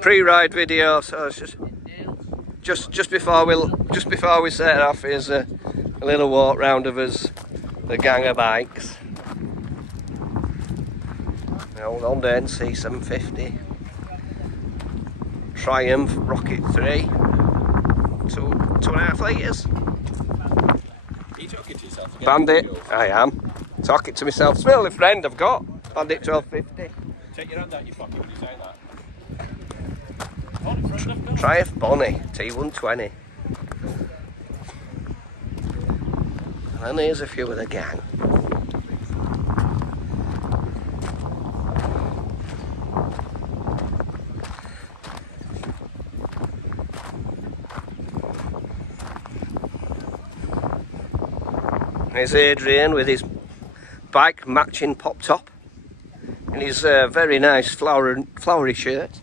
pre-ride video. So it's just before we set off. Here's a little walk round of us, the gang of bikes. The old Honda NC 750, Triumph Rocket 3, 2.5 litres. Are you talking to yourself? Bandit, I am. Talking to myself. It's my only friend I've got. Bandit 1250. Take your hand out your pocket when you say that. Triumph Bonnie T120. And here's a few of the gang. Here's Adrian with his bike matching pop top and his very nice flowery shirt.